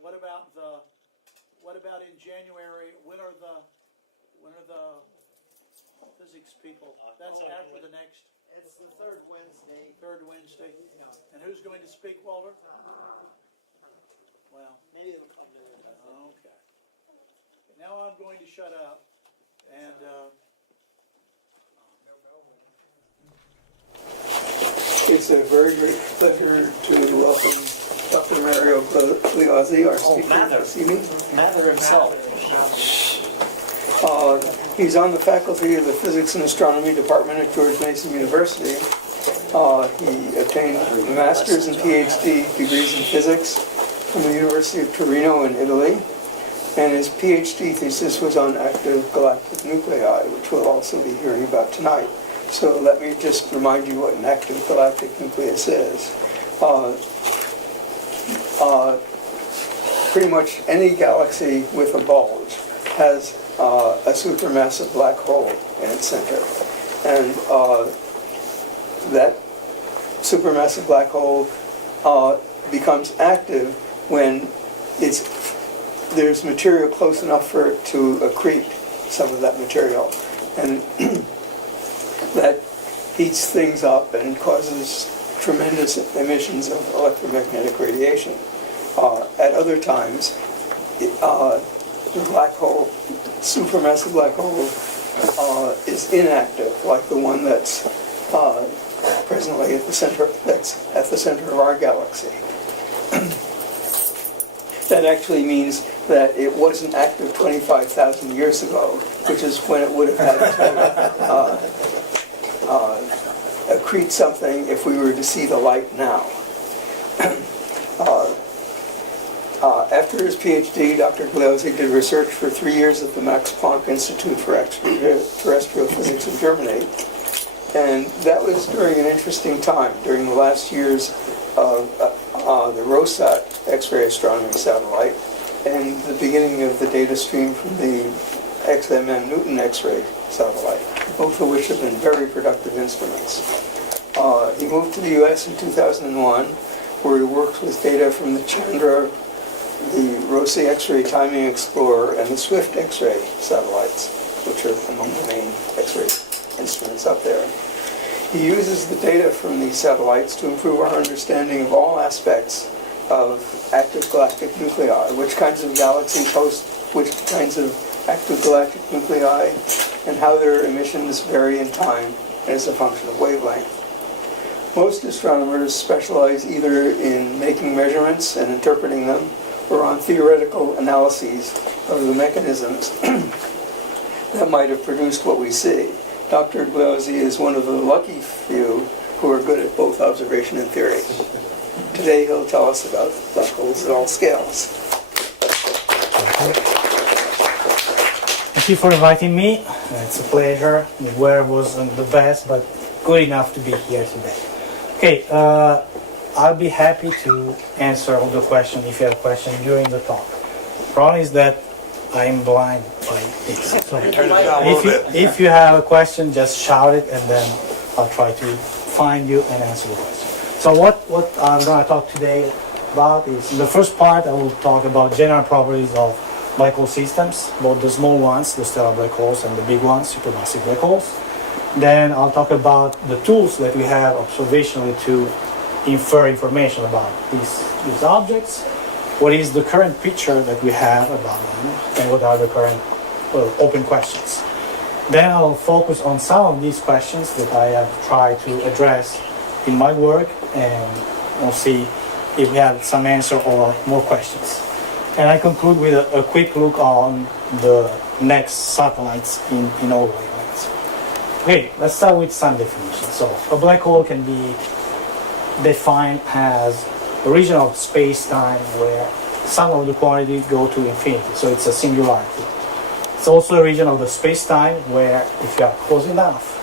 What about in January? When are the physics people? That's after the next. It's the third Wednesday. Third Wednesday. And who's going to speak, Walter? Well, Maybe it'll come to it. okay. Now I'm going to shut up and. It's a very great pleasure to welcome Dr. Mario Gliozzi, our speaker this evening. Mather himself. He's on the faculty of the Physics and Astronomy Department at George Mason University. He obtained a master's and PhD degrees in physics from the University of Torino in Italy. And his PhD thesis was on active galactic nuclei, which we'll also be hearing about tonight. So let me just remind you what an active galactic nucleus is. Pretty much any galaxy with a bulge has a supermassive black hole in its center. And that supermassive black hole becomes active when there's material close enough for it to accrete some of that material. And that heats things up and causes tremendous emissions of electromagnetic radiation. At other times, the black hole, supermassive black hole, is inactive, like the one that's presently at the center of our galaxy. That actually means that it wasn't active 25,000 years ago, which is when it would have had to accrete something if we were to see the light now. After his PhD, Dr. Gliozzi did research for 3 years at the Max Planck Institute for Extraterrestrial Physics in Germany. And that was during an interesting time, during the last years of the ROSAT X-ray astronomy satellite and the beginning of the data stream from the XMM Newton X-ray satellite, both of which have been very productive instruments. He moved to the U.S. in 2001, where he worked with data from the Chandra, the ROSI X-ray Timing Explorer, and the SWIFT X-ray satellites, which are among the main X-ray instruments up there. He uses the data from these satellites to improve our understanding of all aspects of active galactic nuclei, which kinds of galaxies host which kinds of active galactic nuclei, and how their emissions vary in time as a function of wavelength. Most astronomers specialize either in making measurements and interpreting them, or on theoretical analyses of the mechanisms that might have produced what we see. Dr. Gliozzi is one of the lucky few who are good at both observation and theory. Today he'll tell us about black holes at all scales. Thank you for inviting me. It's a pleasure. The weather wasn't the best, but good enough to be here today. Okay, I'll be happy to answer all the questions if you have questions during the talk. Problem is that I'm blind by this. So if you have a question, just shout it, and then I'll try to find you and answer the question. So what I'm going to talk today about is, in the first part, I will talk about general properties of black hole systems, both the small ones, the stellar black holes, and the big ones, supermassive black holes. Then I'll talk about the tools that we have observationally to infer information about these objects. What is the current picture that we have about them, and what are the current open questions. Then I'll focus on some of these questions that I have tried to address in my work, and we'll see if we have some answer or more questions. And I conclude with a quick look on the next satellites in all wavelengths. Okay, let's start with some definition. So a black hole can be defined as a region of space-time where some of the quantities go to infinity, so it's a singularity. It's also a region of the space-time where, if you are close enough,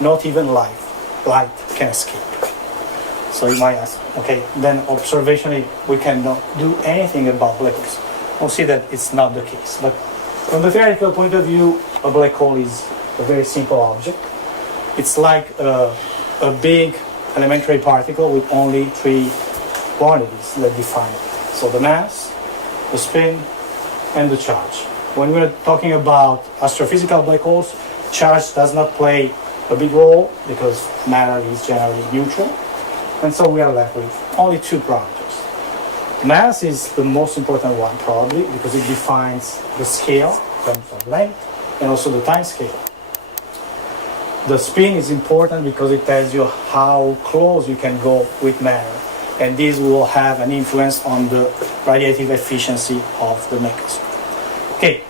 not even light can escape. So you might ask, okay, then observationally we cannot do anything about black holes. We'll see that it's not the case. But from the theoretical point of view, a black hole is a very simple object. It's like a big elementary particle with only three quantities that define it. So the mass, the spin, and the charge. When we're talking about astrophysical black holes, charge does not play a big role because matter is generally neutral, and so we are left with only two parameters. Mass is the most important one probably because it defines the scale in terms of length and also the time scale. The spin is important because it tells you how close you can go with matter, and this will have an influence on the radiative efficiency of the mechanism. Okay,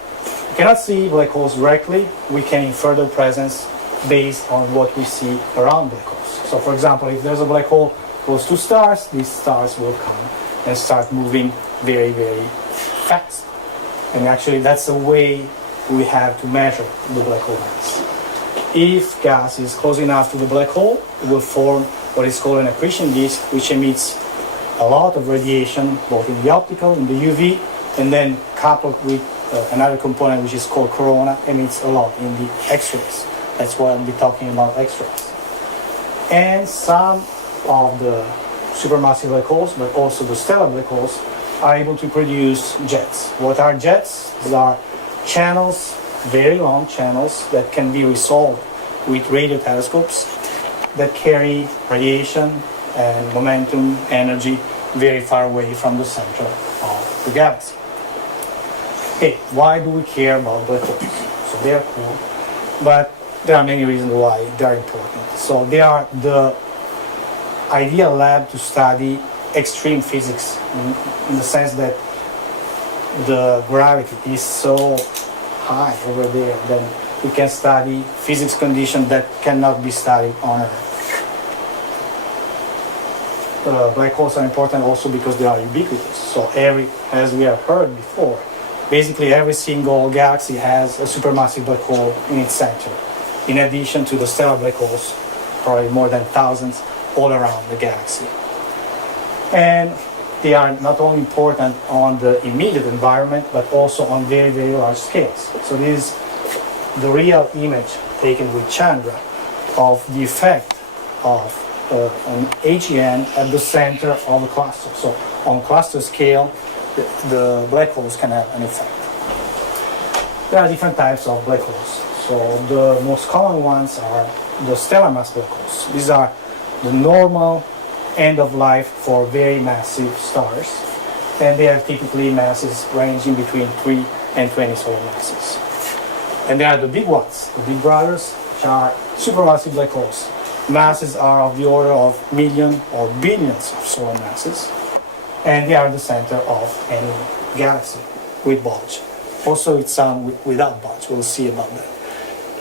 we cannot see black holes directly. We can infer their presence based on what we see around black holes. So for example, if there's a black hole close to stars, these stars will come and start moving very, very fast. And actually that's the way we have to measure the black hole mass. If gas is close enough to the black hole, it will form what is called an accretion disk, which emits a lot of radiation, both in the optical and the UV, and then coupled with another component which is called corona, emits a lot in the X-rays. That's why I'll be talking about X-rays. And some of the supermassive black holes, but also the stellar black holes, are able to produce jets. What are jets? These are channels, very long channels that can be resolved with radio telescopes that carry radiation and momentum, energy very far away from the center of the galaxy. Okay, why do we care about black holes? So they are cool, but there are many reasons why they are important. So they are the ideal lab to study extreme physics in the sense that the gravity is so high over there that we can study physics conditions that cannot be studied on Earth. Black holes are important also because they are ubiquitous. So as we have heard before, basically every single galaxy has a supermassive black hole in its center, in addition to the stellar black holes, probably more than thousands all around the galaxy. And they are not only important on the immediate environment, but also on very, very large scales. So this is the real image taken with Chandra of the effect of an AGN at the center of a cluster. So on cluster scale, the black holes can have an effect. There are different types of black holes. So the most common ones are the stellar mass black holes. These are the normal end of life for very massive stars, and they have typically masses ranging between 3 and 20 solar masses. And there are the big ones, the big brothers, which are supermassive black holes. Masses are of the order of millions or billions of solar masses, and they are the center of any galaxy with bulge. Also with some without bulge, we'll see about that.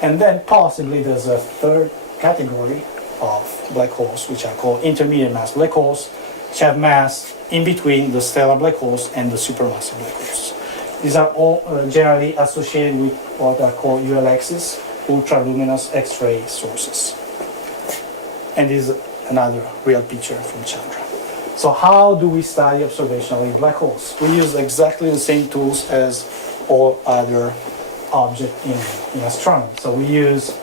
And then possibly there's a third category of black holes, which are called intermediate mass black holes, which have mass in between the stellar black holes and the supermassive black holes. These are all generally associated with what are called ULXs, ultraluminous X-ray sources. And this is another real picture from Chandra. So how do we study observationally black holes? We use exactly the same tools as all other objects in astronomy. So we use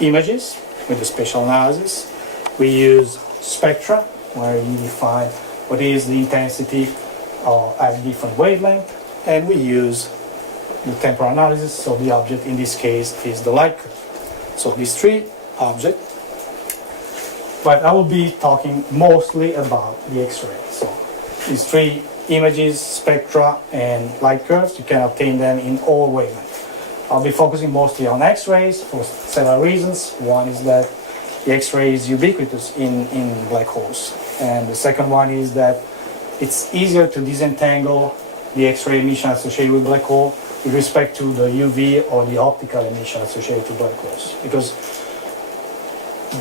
images with the spatial analysis. We use spectra, where you define what is the intensity at different wavelength, and we use the temporal analysis. So the object in this case is the light curve. So these three objects, but I will be talking mostly about the X-ray. So these three images, spectra, and light curves, you can obtain them in all wavelengths. I'll be focusing mostly on X-rays for several reasons. One is that the X-ray is ubiquitous in black holes. And the second one is that it's easier to disentangle the X-ray emission associated with black hole with respect to the UV or the optical emission associated with black holes. Because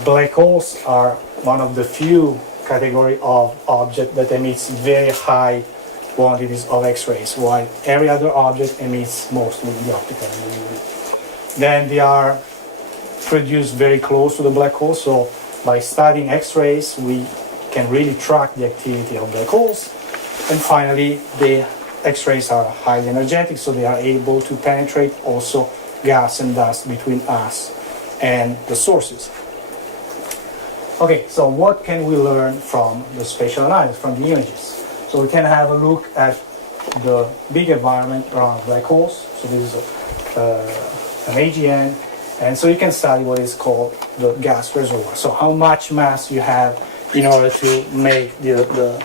black holes are one of the few category of object that emits very high quantities of X-rays, while every other object emits mostly the optical and the UV. Then they are produced very close to the black hole, so by studying X-rays we can really track the activity of black holes. And finally, the X-rays are highly energetic, so they are able to penetrate also gas and dust between us and the sources. Okay, so what can we learn from the spatial analysis, from the images? So we can have a look at the big environment around black holes. So this is an AGN, and so you can study what is called the gas reservoir. So how much mass you have in order to make the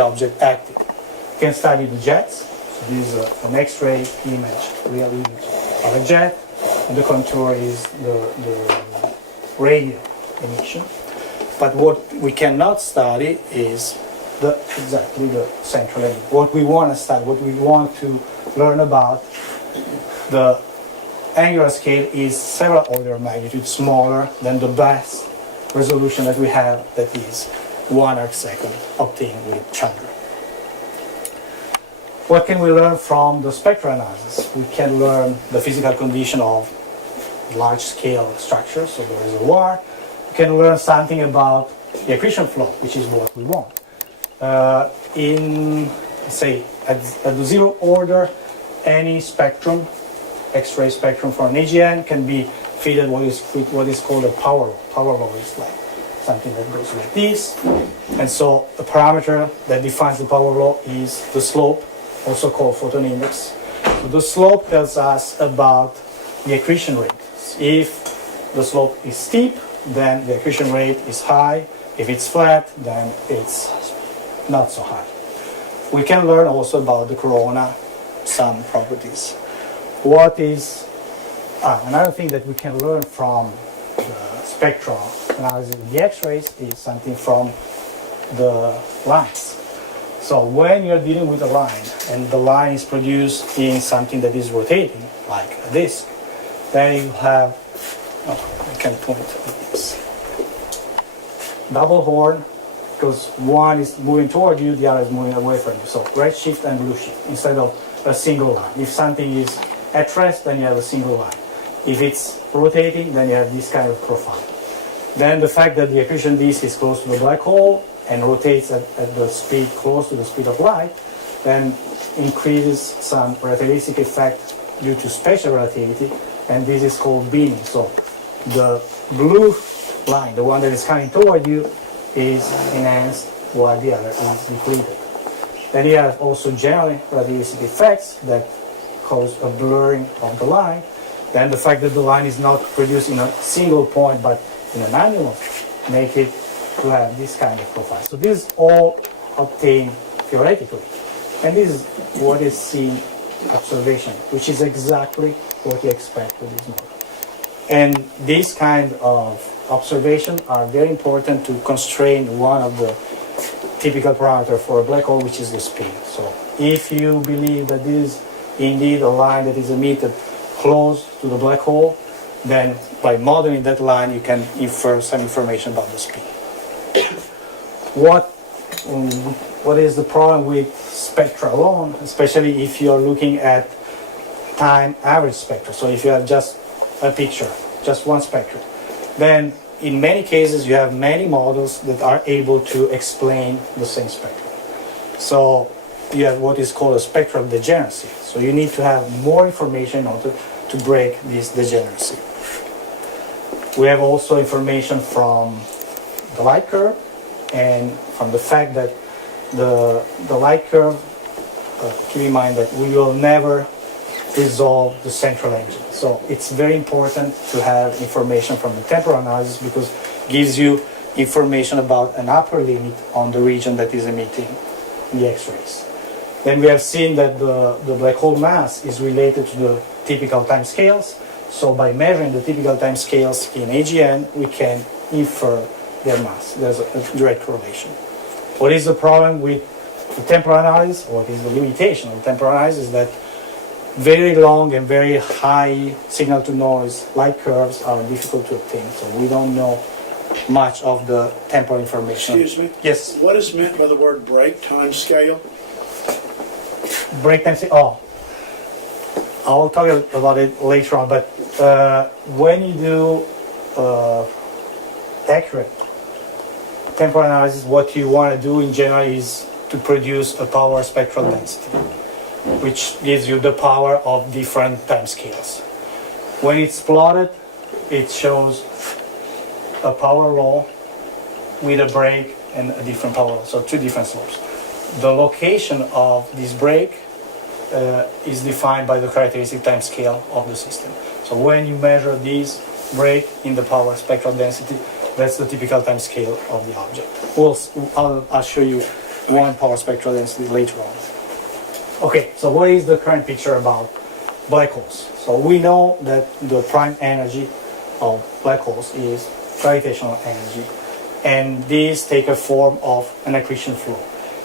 object active. You can study the jets. So this is an X-ray image, real image of a jet, and the contour is the radio emission. But what we cannot study is exactly the central element. What we want to study, what we want to learn about, the angular scale is several order of magnitude smaller than the best resolution that we have, that is 1 arcsecond obtained with Chandra. What can we learn from the spectral analysis? We can learn the physical condition of large-scale structures, so the reservoir. We can learn something about the accretion flow, which is what we want. At the zero order, any spectrum, X-ray spectrum for an AGN, can be fitted with what is called a power law. Power law is like something that goes like this. And so the parameter that defines the power law is the slope, also called photon index. So the slope tells us about the accretion rate. If the slope is steep, then the accretion rate is high. If it's flat, then it's not so high. We can learn also about the corona, some properties. What is another thing that we can learn from the spectral analysis of the X-rays is something from the lines. So when you're dealing with a line, and the line is produced in something that is rotating, like a disk, then you have, I can point at this, double horn, because one is moving toward you, the other is moving away from you. So red shift and blue shift instead of a single line. If something is at rest, then you have a single line. If it's rotating, then you have this kind of profile. Then the fact that the accretion disk is close to the black hole and rotates at the speed close to the speed of light, then increases some relativistic effect due to spatial relativity, and this is called beaming. So the blue line, the one that is coming toward you, is enhanced while the other is depleted. Then you have also generally relativistic effects that cause a blurring of the line. Then the fact that the line is not produced in a single point but in an annular make it to have this kind of profile. So this is all obtained theoretically. And this is what is seen in observation, which is exactly what you expect with this model. And these kind of observations are very important to constrain one of the typical parameters for a black hole, which is the spin. So if you believe that this is indeed a line that is emitted close to the black hole, then by modeling that line you can infer some information about the spin. What is the problem with spectra alone, especially if you are looking at time average spectra? So if you have just a picture, just one spectrum, then in many cases you have many models that are able to explain the same spectrum. So you have what is called a spectral degeneracy. So you need to have more information in order to break this degeneracy. We have also information from the light curve and from the fact that the light curve, keep in mind that we will never resolve the central engine. So it's very important to have information from the temporal analysis because it gives you information about an upper limit on the region that is emitting the X-rays. Then we have seen that the black hole mass is related to the typical time scales. So by measuring the typical time scales in AGN, we can infer their mass. There's a direct correlation. What is the problem with the temporal analysis? What is the limitation of the temporal analysis? Is that very long and very high signal to noise light curves are difficult to obtain. So we don't know much of the temporal information. Excuse me? Yes. What is meant by the word break time scale? Break time scale. I'll talk about it later on, but when you do accurate temporal analysis, what you want to do in general is to produce a power spectral density, which gives you the power of different time scales. When it's plotted, it shows a power law with a break and a different power law, so two different slopes. The location of this break is defined by the characteristic time scale of the system. So when you measure this break in the power spectral density, that's the typical time scale of the object. I'll show you one power spectral density later on. Okay, so what is the current picture about black holes? So we know that the prime energy of black holes is gravitational energy, and these take a form of an accretion flow.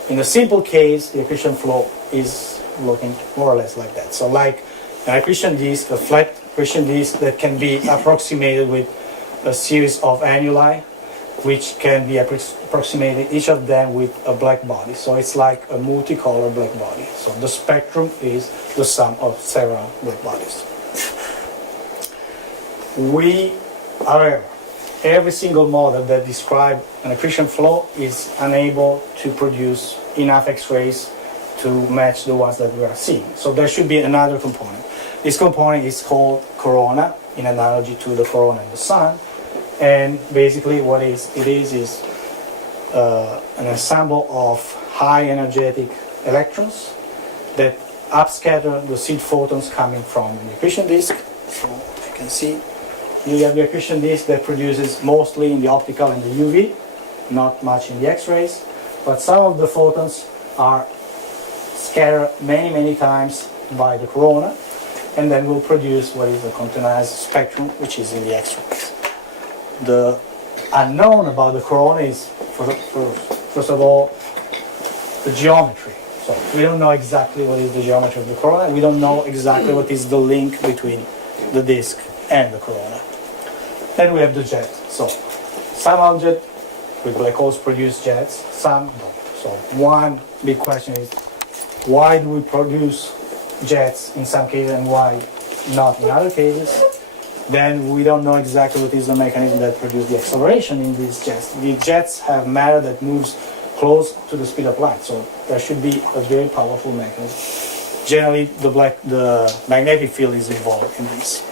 In a simple case, the accretion flow is looking more or less like that. So like an accretion disk, a flat accretion disk that can be approximated with a series of annuli, which can be approximated, each of them with a black body. So it's like a multicolor black body. So the spectrum is the sum of several black bodies. However, every single model that describes an accretion flow is unable to produce enough X-rays to match the ones that we are seeing. So there should be another component. This component is called corona, in analogy to the corona in the sun. And basically what it is an ensemble of high energetic electrons that upscatter the seed photons coming from the accretion disk. So you can see you have the accretion disk that produces mostly in the optical and the UV, not much in the X-rays, but some of the photons are scattered many times by the corona, and then will produce what is a continuous spectrum, which is in the X-rays. The unknown about the corona is, first of all, the geometry. So we don't know exactly what is the geometry of the corona. We don't know exactly what is the link between the disk and the corona. Then we have the jet. So some objects with black holes produce jets, some don't. So one big question is, why do we produce jets in some cases and why not in other cases? Then we don't know exactly what is the mechanism that produces the acceleration in these jets. The jets have matter that moves close to the speed of light, so there should be a very powerful mechanism. Generally, the magnetic field is involved in this.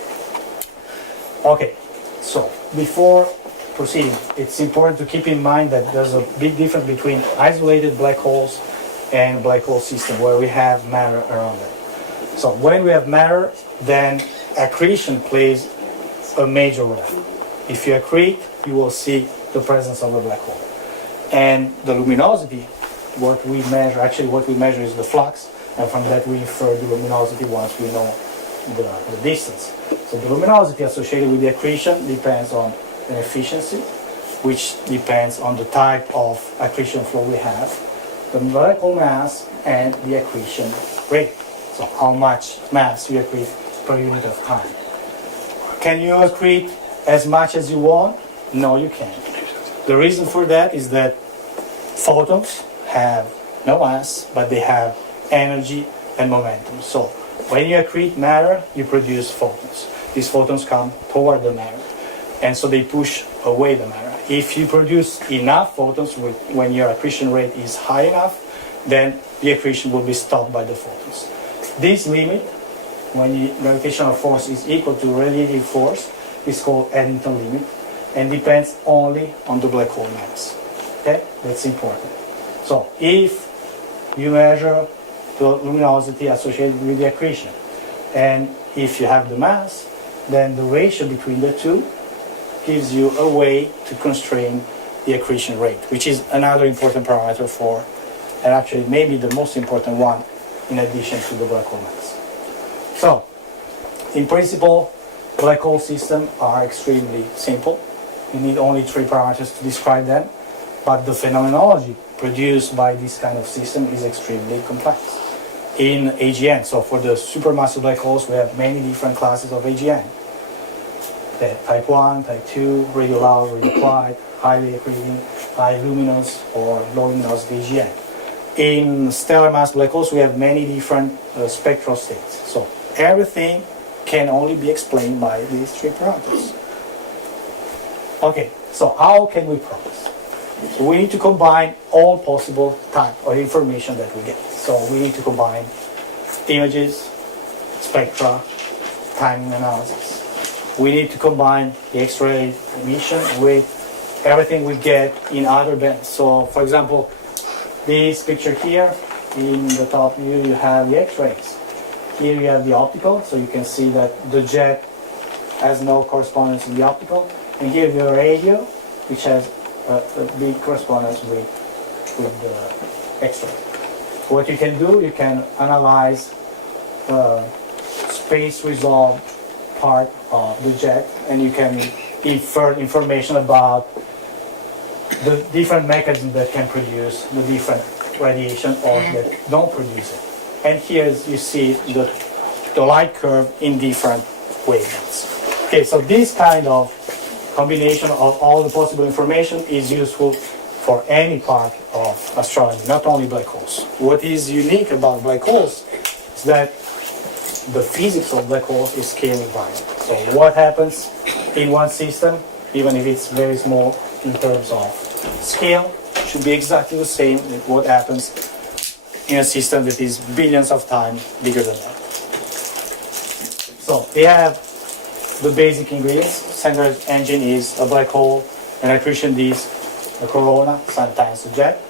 Okay, so before proceeding, it's important to keep in mind that there's a big difference between isolated black holes and black hole system where we have matter around them. So when we have matter, then accretion plays a major role. If you accrete, you will see the presence of a black hole. And the luminosity, what we measure is the flux, and from that we infer the luminosity once we know the distance. So the luminosity associated with the accretion depends on an efficiency, which depends on the type of accretion flow we have, the black hole mass, and the accretion rate. So how much mass you accrete per unit of time. Can you accrete as much as you want? No, you can't. The reason for that is that photons have no mass, but they have energy and momentum. So when you accrete matter, you produce photons. These photons come toward the matter, and so they push away the matter. If you produce enough photons when your accretion rate is high enough, then the accretion will be stopped by the photons. This limit, when the gravitational force is equal to radiative force, is called Eddington limit, and depends only on the black hole mass. Okay, that's important. So if you measure the luminosity associated with the accretion, and if you have the mass, then the ratio between the two gives you a way to constrain the accretion rate, which is another important parameter for, and actually maybe the most important one in addition to the black hole mass. So, in principle, black hole systems are extremely simple. You need only 3 parameters to describe them, but the phenomenology produced by this kind of system is extremely complex. In AGN, so for the supermassive black holes, we have many different classes of AGN. Type 1, Type 2, radio loud, radio quiet, highly accreting, high luminous, or low luminosity AGN. In stellar mass black holes, we have many different spectral states. So everything can only be explained by these 3 parameters. Okay, so how can we progress? So we need to combine all possible type of information that we get. So we need to combine images, spectra, timing analysis. We need to combine the X-ray emission with everything we get in other bands. So for example, this picture here in the top view you have the X-rays. Here you have the optical, so you can see that the jet has no correspondence in the optical. And here you have radio, which has a big correspondence with the X-ray. What you can do, you can analyze space resolved part of the jet, and you can infer information about the different mechanisms that can produce the different radiation or that don't produce it. And here you see the light curve in different wavelengths. Okay, so this kind of combination of all the possible information is useful for any part of astronomy, not only black holes. What is unique about black holes is that the physics of black holes is scale invariant. So what happens in one system, even if it's very small in terms of scale, should be exactly the same with what happens in a system that is billions of times bigger than that. So they have the basic ingredients. Center engine is a black hole, an accretion disk, a corona, sometimes a jet.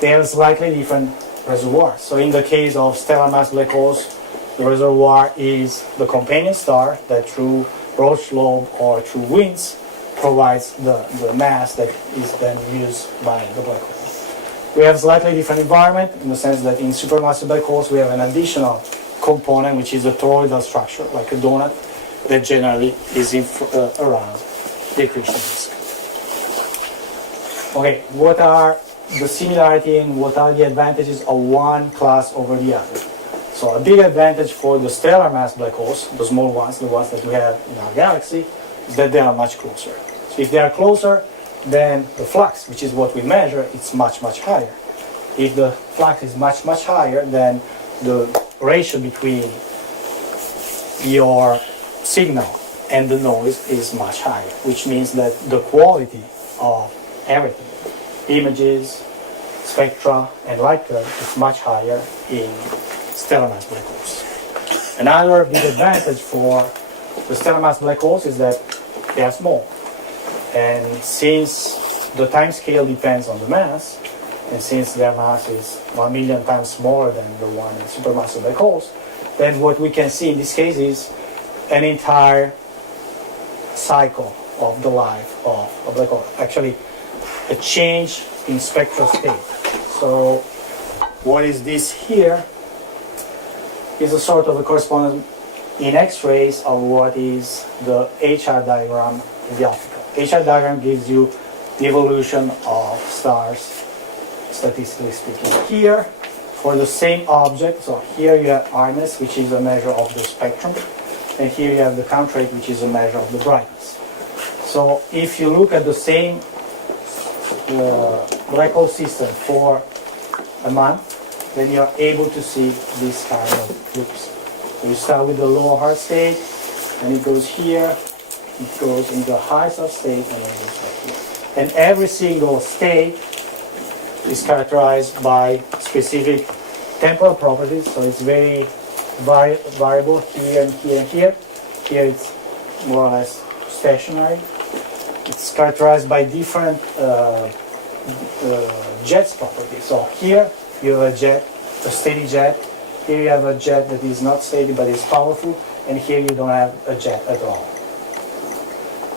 They have slightly different reservoirs. So in the case of stellar mass black holes, the reservoir is the companion star that through Roche lobe or through winds provides the mass that is then used by the black hole. We have slightly different environment in the sense that in supermassive black holes we have an additional component which is a toroidal structure, like a donut, that generally is around the accretion disk. Okay, what are the similarity and what are the advantages of one class over the other? So a big advantage for the stellar mass black holes, the small ones, the ones that we have in our galaxy, is that they are much closer. So if they are closer, then the flux, which is what we measure, it's much, much higher. If the flux is much, much higher, then the ratio between your signal and the noise is much higher, which means that the quality of everything, images, spectra, and light curve is much higher in stellar mass black holes. Another big advantage for the stellar mass black holes is that they are small. And since the time scale depends on the mass, and since their mass is 1 million times smaller than the one in supermassive black holes, then what we can see in this case is an entire cycle of the life of a black hole. Actually, a change in spectral state. So what is this here is a sort of a correspondence in X-rays of what is the HR diagram in the optical. HR diagram gives you the evolution of stars, statistically speaking. Here, for the same object, so here you have RMS, which is a measure of the spectrum, and here you have the count rate, which is a measure of the brightness. So if you look at the same black hole system for a month, then you are able to see this kind of loops. So you start with the lower heart state, and it goes here, it goes in the highest of state, and then it goes like here. And every single state is characterized by specific temporal properties, so it's very variable here and here and here. Here it's more or less stationary. It's characterized by different jets properties. So here you have a jet, a steady jet. Here you have a jet that is not steady but is powerful, and here you don't have a jet at all.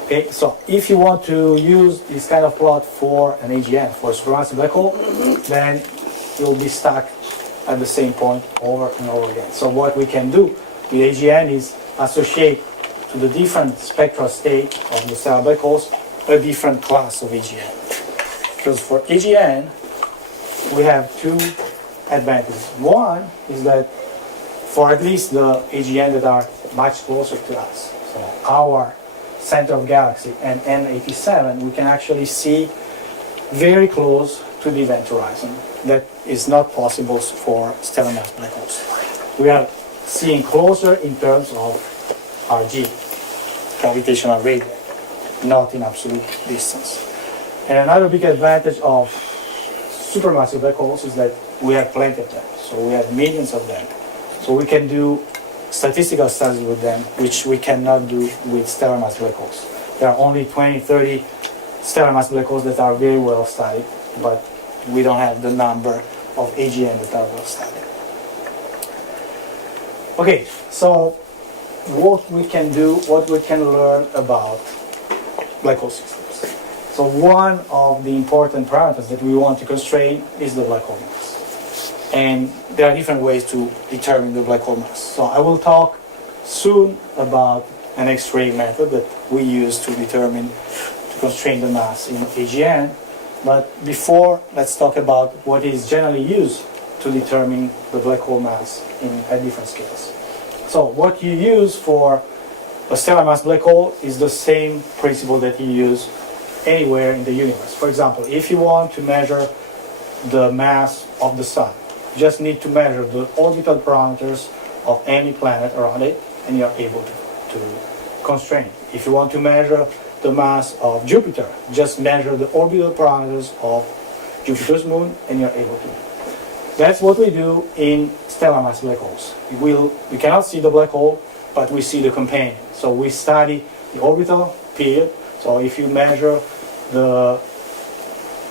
Okay, so if you want to use this kind of plot for an AGN, for a supermassive black hole, then you'll be stuck at the same point over and over again. So what we can do with AGN is associate to the different spectral state of the stellar black holes a different class of AGN. Because for AGN, we have two advantages. One is that for at least the AGN that are much closer to us, so our center of galaxy and N87, we can actually see very close to the event horizon. That is not possible for stellar mass black holes. We are seeing closer in terms of RG, gravitational radius, not in absolute distance. And another big advantage of supermassive black holes is that we have plenty of them. So we have millions of them. So we can do statistical studies with them, which we cannot do with stellar mass black holes. There are only 20, 30 stellar mass black holes that are very well studied, but we don't have the number of AGN that I will study. Okay, so what we can do, what we can learn about black hole systems. So one of the important parameters that we want to constrain is the black hole mass. And there are different ways to determine the black hole mass. So I will talk soon about an X-ray method that we use to constrain the mass in AGN. But before, let's talk about what is generally used to determine the black hole mass at different scales. So what you use for a stellar mass black hole is the same principle that you use anywhere in the universe. For example, if you want to measure the mass of the sun, you just need to measure the orbital parameters of any planet around it, and you're able to constrain it. If you want to measure the mass of Jupiter, just measure the orbital parameters of Jupiter's moon, and you're able to. That's what we do in stellar mass black holes. We cannot see the black hole, but we see the companion. So we study the orbital period. So if you measure the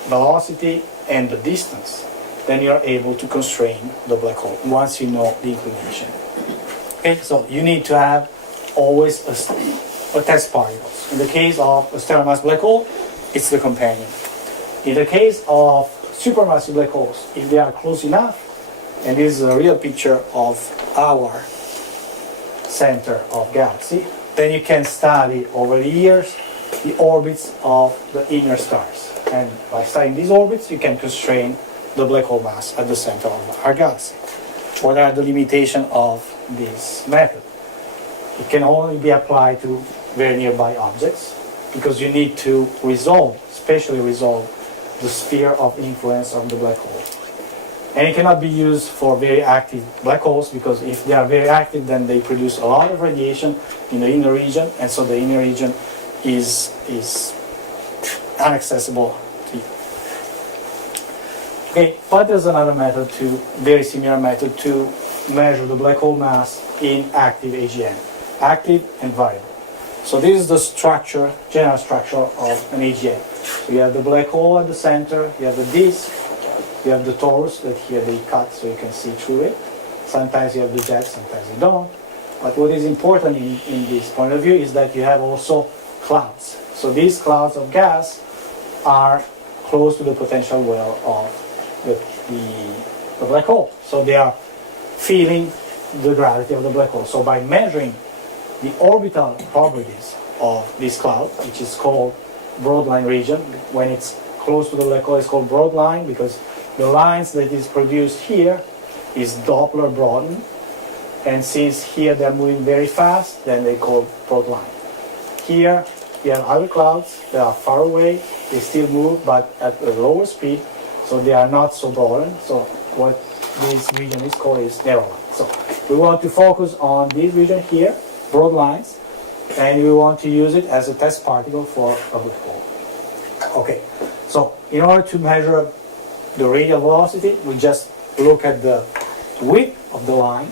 velocity and the distance, then you're able to constrain the black hole once you know the inclination. Okay, so you need to have always a test particle. In the case of a stellar mass black hole, it's the companion. In the case of supermassive black holes, if they are close enough, and this is a real picture of our center of galaxy, then you can study over the years the orbits of the inner stars. And by studying these orbits, you can constrain the black hole mass at the center of our galaxy. What are the limitations of this method? It can only be applied to very nearby objects, because you need to spatially resolve the sphere of influence of the black hole. And it cannot be used for very active black holes, because if they are very active, then they produce a lot of radiation in the inner region, and so the inner region is inaccessible to you. Okay, but there's another method very similar method to measure the black hole mass in active AGN, active and variable. So this is the general structure of an AGN. So you have the black hole at the center, you have the disk, you have the torus that here they cut so you can see through it. Sometimes you have the jet, sometimes you don't. But what is important in this point of view is that you have also clouds. So these clouds of gas are close to the potential well of the black hole. So they are feeling the gravity of the black hole. So by measuring the orbital properties of this cloud, which is called broadline region, when it's close to the black hole, it's called broadline because the lines that is produced here is Doppler broadened, and since here they're moving very fast, then they call broadline. Here you have other clouds that are far away, they still move but at a lower speed, so they are not so broadened. So what this region is called is narrow line. So we want to focus on this region here, broad lines, and we want to use it as a test particle for a black hole. Okay, so in order to measure the radial velocity, we just look at the width of the line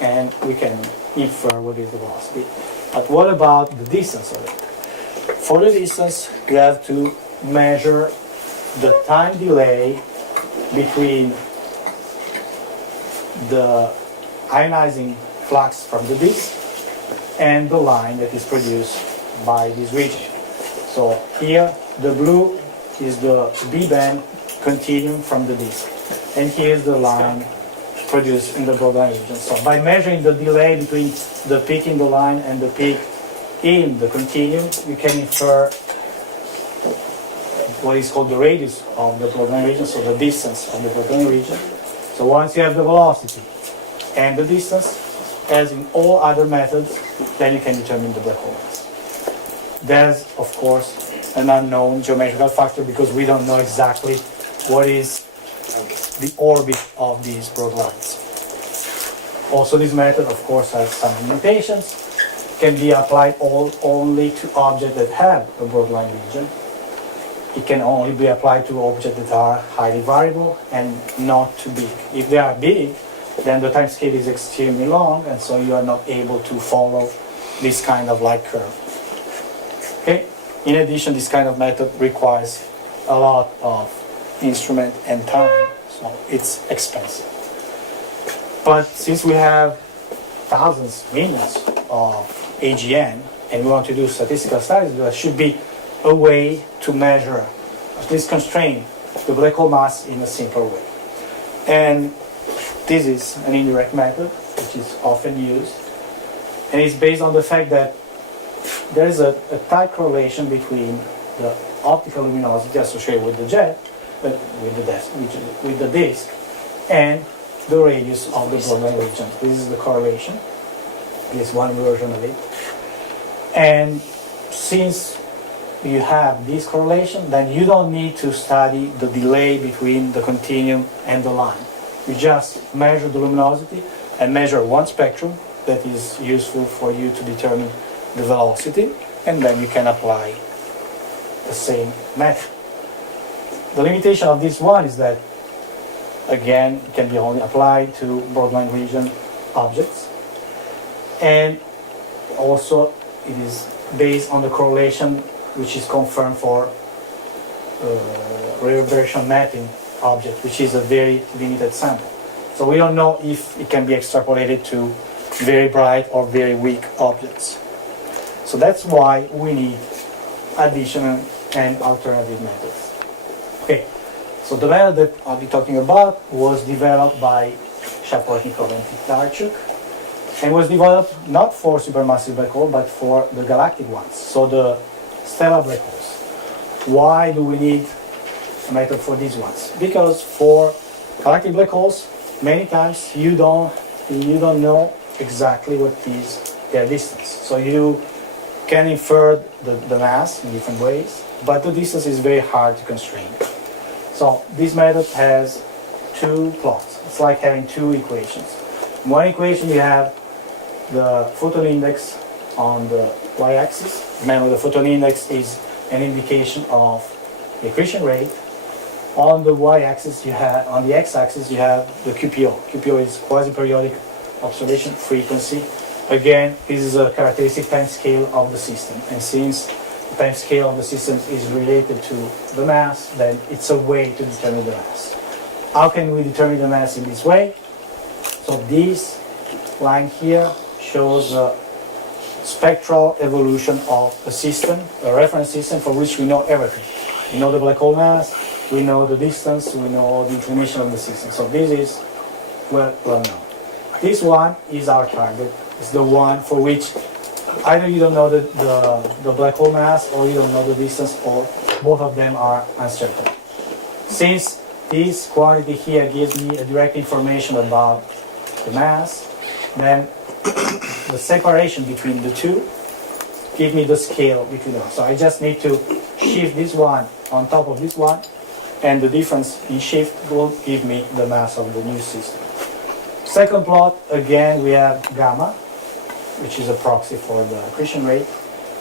and we can infer what is the velocity. But what about the distance of it? For the distance, we have to measure the time delay between the ionizing flux from the disk and the line that is produced by this region. So here the blue is the B-band continuum from the disk, and here is the line produced in the broadline region. So by measuring the delay between the peak in the line and the peak in the continuum, you can infer what is called the radius of the broadline region, so the distance of the broadline region. So once you have the velocity and the distance, as in all other methods, then you can determine the black hole mass. There's, of course, an unknown geometrical factor because we don't know exactly what is the orbit of these broad lines. Also, this method, of course, has some limitations. Can be applied only to objects that have a broadline region. It can only be applied to objects that are highly variable and not too big. If they are big, then the time scale is extremely long, and so you are not able to follow this kind of light curve. Okay. In addition, this kind of method requires a lot of instrument and time. so it's expensive. But since we have thousands, millions of AGN, and we want to do statistical studies, there should be a way to measure, at least constrain, the black hole mass in a simpler way. And this is an indirect method, which is often used, and it's based on the fact that there is a tight correlation between the optical luminosity associated with the jet, with the disk, and the radius of the Broadband region. This is the correlation. This is one version of it. And since you have this correlation, then you don't need to study the delay between the continuum and the line. You just measure the luminosity and measure one spectrum that is useful for you to determine the velocity, and then you can apply the same method. The limitation of this one is that, again, it can be only applied to broadband region objects, and also it is based on the correlation which is confirmed for reverberation mapping object, which is a very limited sample. So we don't know if it can be extrapolated to very bright or very weak objects. So that's why we need additional and alternative methods. Okay, so the method that I'll be talking about was developed by Shapoletnikov and Titarchuk, and was developed not for supermassive black hole, but for the galactic ones, so the stellar black holes. Why do we need a method for these ones? Because for galactic black holes, many times you don't know exactly what is their distance. So you can infer the mass in different ways, but the distance is very hard to constrain. So this method has two plots. It's like having two equations. In one equation you have the photon index on the y-axis. Remember, the photon index is an indication of the accretion rate. On the y-axis you have, on the x-axis you have the QPO. QPO is quasi-periodic observation frequency. Again, this is a characteristic time scale of the system, and since the time scale of the system is related to the mass, then it's a way to determine the mass. How can we determine the mass in this way? So this line here shows the spectral evolution of a system, a reference system for which we know everything. We know the black hole mass, we know the distance, we know the inclination of the system. So this is well known. This one is our target. It's the one for which either you don't know the black hole mass, or you don't know the distance, or both of them are uncertain. Since this quantity here gives me a direct information about the mass, then the separation between the two gives me the scale between them. So I just need to shift this one on top of this one, and the difference in shift will give me the mass of the new system. Second plot, again, we have gamma, which is a proxy for the accretion rate.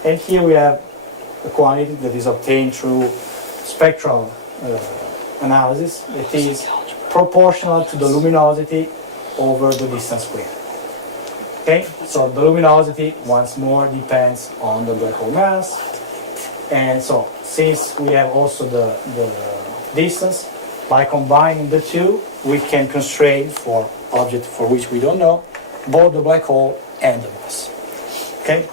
And here we have a quantity that is obtained through spectral analysis. It is proportional to the luminosity over the distance squared. Okay, so the luminosity, once more, depends on the black hole mass. And so, since we have also the distance, by combining the two, we can constrain for objects for which we don't know both the black hole and the mass. Okay,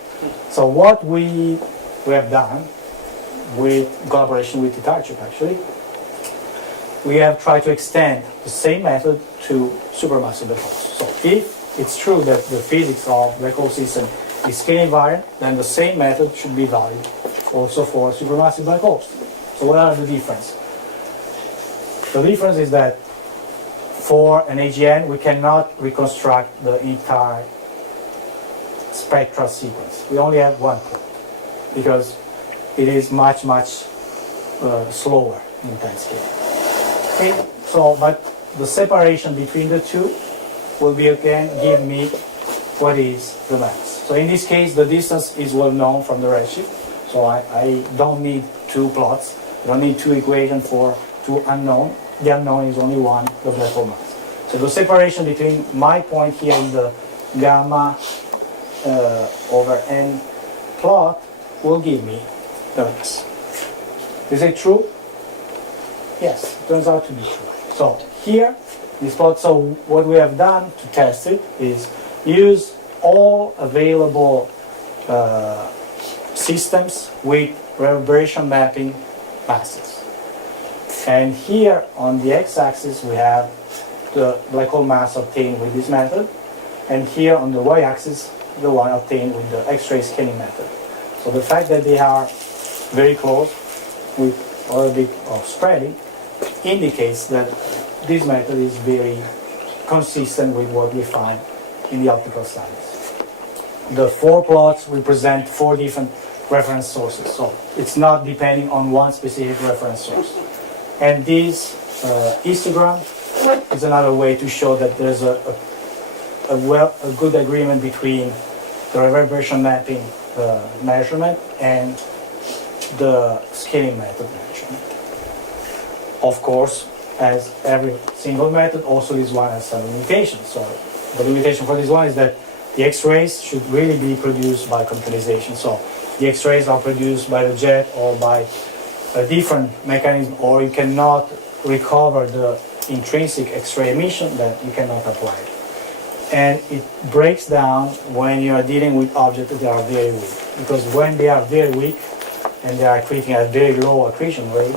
so what we have done with collaboration with Titarchuk, actually, we have tried to extend the same method to supermassive black holes. So if it's true that the physics of black hole system is scale invariant, then the same method should be valid also for supermassive black holes. So what are the differences? The difference is that for an AGN, we cannot reconstruct the entire spectral sequence. We only have one plot because it is much slower in time scale. Okay, so but the separation between the two will be again give me what is the mass. So in this case, the distance is well known from the redshift, so I don't need two plots. I don't need two equations for two unknown. The unknown is only one, the black hole mass. So the separation between my point here in the gamma over n plot will give me the mass. Is it true? Yes, it turns out to be true. So here, this plot. So what we have done to test it is use all available systems with reverberation mapping masses. And here on the x-axis we have the black hole mass obtained with this method, and here on the y-axis the one obtained with the X-ray scanning method. So the fact that they are very close with a little bit of spreading indicates that this method is very consistent with what we find in the optical studies. The 4 plots represent 4 different reference sources, so it's not depending on one specific reference source. And this histogram is another way to show that there's a good agreement between the reverberation mapping measurement and the scaling method measurement. Of course, as every single method, also this one has some limitations. So the limitation for this one is that the X-rays should really be produced by quantization. So the X-rays are produced by the jet or by a different mechanism, or you cannot recover the intrinsic X-ray emission, that you cannot apply it. And it breaks down when you are dealing with objects that are very weak. Because when they are very weak and they are accreting at very low accretion rate,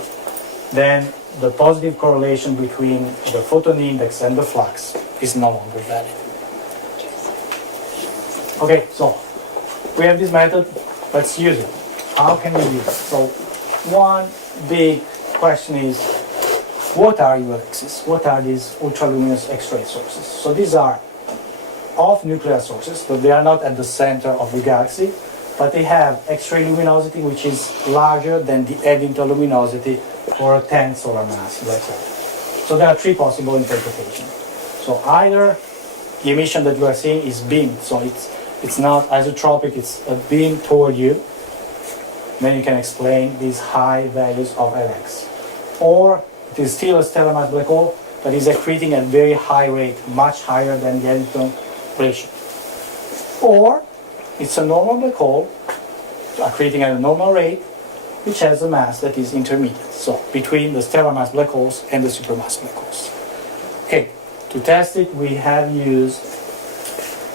then the positive correlation between the photon index and the flux is no longer valid. Okay, so we have this method, let's use it. How can we use it? So one big question is, what are ULXs? What are these ultraluminous X-ray sources? So these are off-nuclear sources, so they are not at the center of the galaxy, but they have X-ray luminosity which is larger than the Eddington luminosity for a 10 solar mass black hole. So there are 3 possible interpretations. So either the emission that you are seeing is beamed, so it's not isotropic, it's a beam toward you. Then you can explain these high values of Lx. Or it is still a stellar mass black hole, but is accreting at very high rate, much higher than the Eddington ratio. Or it's a normal black hole, accreting at a normal rate, which has a mass that is intermediate, so between the stellar mass black holes and the supermass black holes. Okay, to test it, we have used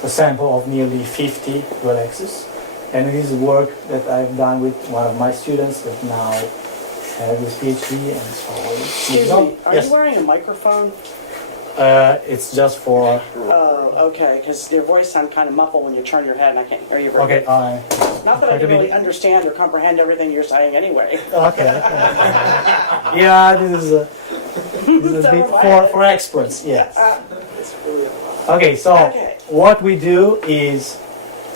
a sample of nearly 50 ULXs, and it is work that I've done with one of my students that now has his PhD and so. Excuse me, are Yes. you wearing a microphone? It's just for. Oh, okay, because your voice sounds kind of muffled when you turn your head and I can't hear you very Okay, good. Not that I can really understand or comprehend everything you're saying anyway. okay. Yeah, this is a bit for experts, yes. Okay, so Okay. what we do is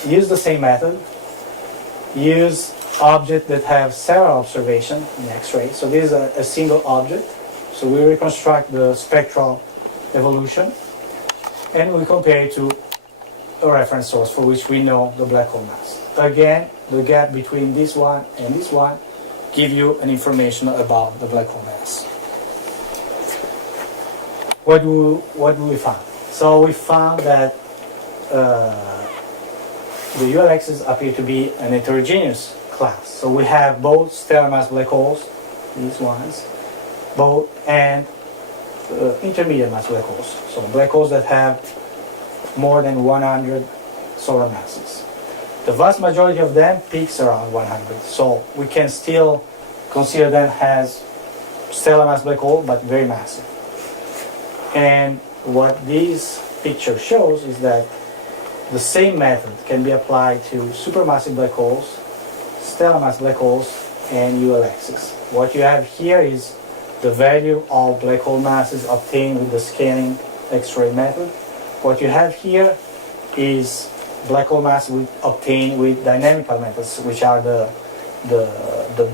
use the same method, use objects that have several observations in X-ray. So this is a single object. So we reconstruct the spectral evolution and we compare it to a reference source for which we know the black hole mass. Again, the gap between this one and this one give you an information about the black hole mass. What do we find? So we found that the ULXs appear to be an heterogeneous class. So we have both stellar mass black holes, these ones, both, and intermediate mass black holes. So black holes that have more than 100 solar masses. The vast majority of them peaks around 100. So we can still consider them as stellar mass black hole, but very massive. And what this picture shows is that the same method can be applied to supermassive black holes, stellar mass black holes, and ULXs. What you have here is the value of black hole masses obtained with the scanning X-ray method. What you have here is black hole mass obtained with dynamical methods, which are the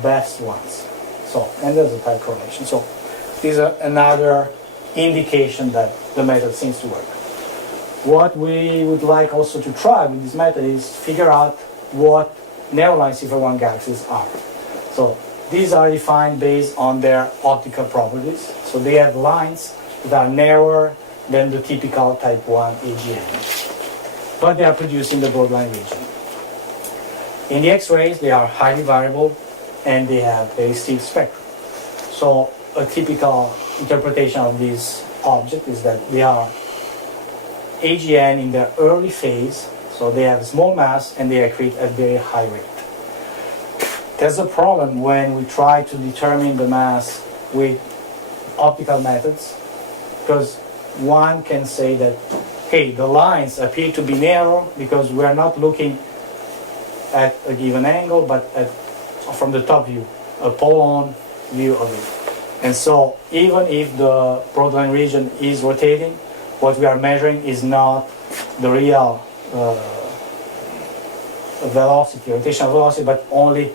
best ones. So, and there's a tight correlation. So, these are another indication that the method seems to work. What we would like also to try with this method is figure out what narrow-line cipher-1 galaxies are. So these are defined based on their optical properties. So they have lines that are narrower than the typical type 1 AGN, but they are produced in the broadline region. In the X-rays, they are highly variable and they have very steep spectrum. So a typical interpretation of this object is that they are AGN in their early phase, so they have a small mass and they accrete at very high rate. There's a problem when we try to determine the mass with optical methods, because one can say that, hey, the lines appear to be narrow because we are not looking at a given angle, but from the top view, a pole-on view of it. And so even if the broadline region is rotating, what we are measuring is not the real velocity, rotational velocity, but only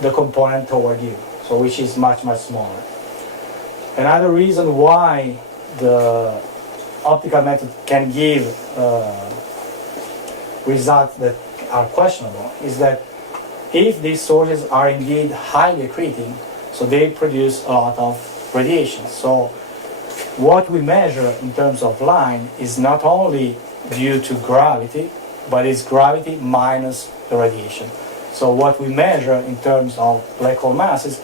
the component toward you, so which is much, much smaller. Another reason why the optical method can give results that are questionable is that if these sources are indeed highly accreting, so they produce a lot of radiation. So what we measure in terms of line is not only due to gravity, but it's gravity minus the radiation. So what we measure in terms of black hole masses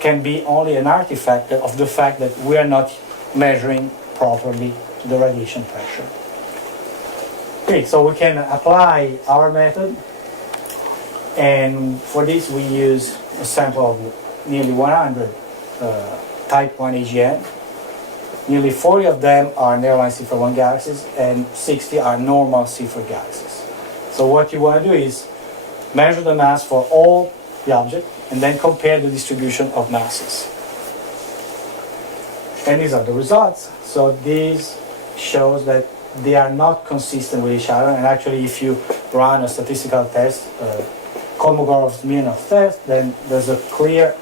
can be only an artifact of the fact that we are not measuring properly the radiation pressure. Okay, so we can apply our method, and for this we use a sample of nearly 100 type 1 AGN. Nearly 40 of them are narrow-line C4 galaxies and 60 are normal C4 galaxies. So what you want to do is measure the mass for all the object and then compare the distribution of masses. And these are the results. So this shows that they are not consistent with each other, and actually if you run a statistical test, Kolmogorov-Smirnov test, then there's a clear